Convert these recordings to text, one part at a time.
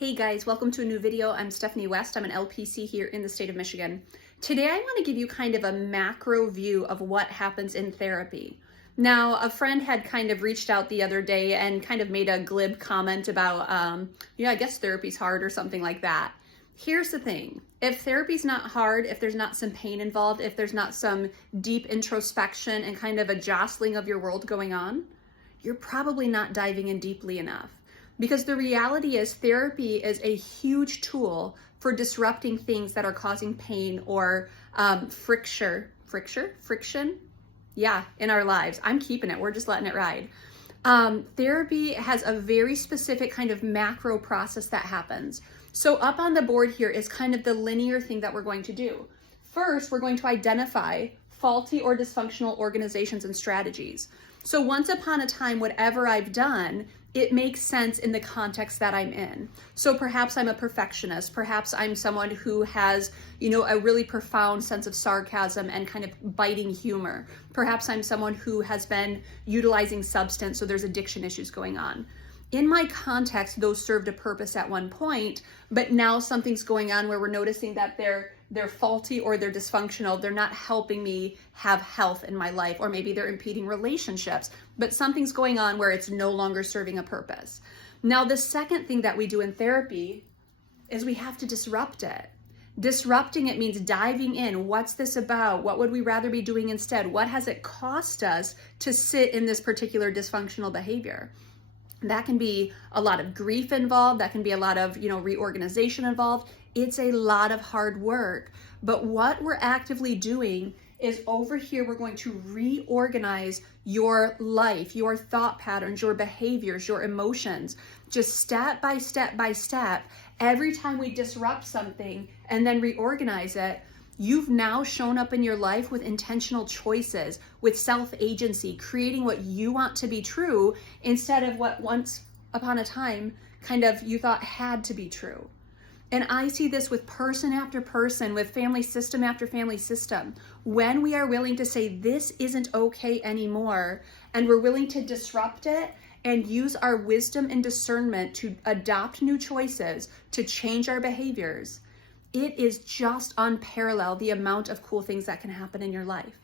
Hey guys, welcome to a new video. I'm Stephanie West. I'm an LPC here in the state of Michigan. Today I want to give you kind of a macro view of what happens in therapy. Now, a friend had kind of reached out the other day and kind of made a glib comment about, I guess therapy's hard or something like that. Here's the thing. If therapy's not hard, if there's not some pain involved, if there's not some deep introspection and kind of a jostling of your world going on, you're probably not diving in deeply enough. Because the reality is therapy is a huge tool for disrupting things that are causing pain or friction in our lives. I'm keeping it. We're just letting it ride. Therapy has a very specific kind of macro process that happens. So up on the board here is kind of the linear thing that we're going to do. First, we're going to identify faulty or dysfunctional organizations and strategies. So once upon a time, whatever I've done, it makes sense in the context that I'm in. So perhaps I'm a perfectionist. Perhaps I'm someone who has, a really profound sense of sarcasm and kind of biting humor. Perhaps I'm someone who has been utilizing substance, so there's addiction issues going on. In my context, those served a purpose at one point, but now something's going on where we're noticing that they're faulty or they're dysfunctional. They're not helping me have health in my life, or maybe they're impeding relationships, but something's going on where it's no longer serving a purpose. Now, the second thing that we do in therapy is we have to disrupt it. Disrupting it means diving in. What's this about? What would we rather be doing instead? What has it cost us to sit in this particular dysfunctional behavior? That can be a lot of grief involved. That can be a lot of, reorganization involved. It's a lot of hard work. But what we're actively doing is over here, we're going to reorganize your life, your thought patterns, your behaviors, your emotions, just step by step by step. Every time we disrupt something and then reorganize it, you've now shown up in your life with intentional choices, with self-agency, creating what you want to be true instead of what once upon a time kind of you thought had to be true. And I see this with person after person, with family system after family system. When we are willing to say this isn't okay anymore, and we're willing to disrupt it and use our wisdom and discernment to adopt new choices, to change our behaviors, it is just unparalleled the amount of cool things that can happen in your life.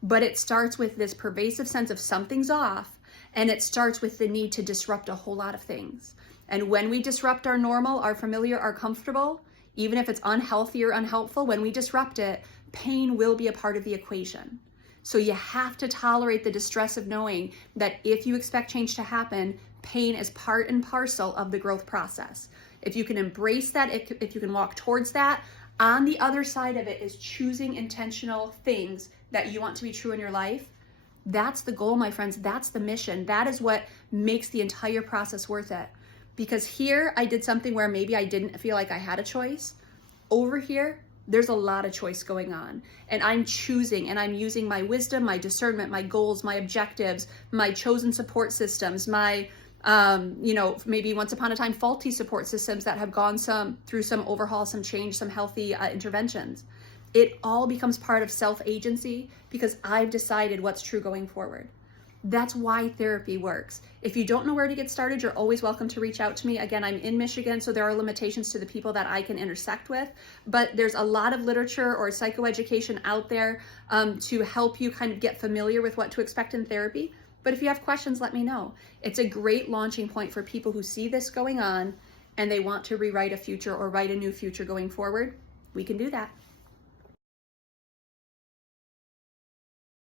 But it starts with this pervasive sense of something's off, and it starts with the need to disrupt a whole lot of things. And when we disrupt our normal, our familiar, our comfortable, even if it's unhealthy or unhelpful, when we disrupt it, pain will be a part of the equation. So you have to tolerate the distress of knowing that if you expect change to happen, pain is part and parcel of the growth process. If you can embrace that, if you can walk towards that, on the other side of it is choosing intentional things that you want to be true in your life. That's the goal, my friends. That's the mission. That is what makes the entire process worth it. Because here I did something where maybe I didn't feel like I had a choice. Over here, there's a lot of choice going on. And I'm choosing and I'm using my wisdom, my discernment, my goals, my objectives, my chosen support systems, my maybe once upon a time faulty support systems that have gone through some overhaul, some change, some healthy interventions. It all becomes part of self-agency because I've decided what's true going forward. That's why therapy works. If you don't know where to get started, you're always welcome to reach out to me. Again, I'm in Michigan, so there are limitations to the people that I can intersect with, but there's a lot of literature or psychoeducation out there to help you kind of get familiar with what to expect in therapy. But if you have questions, let me know. It's a great launching point for people who see this going on and they want to rewrite a future or write a new future going forward. We can do that.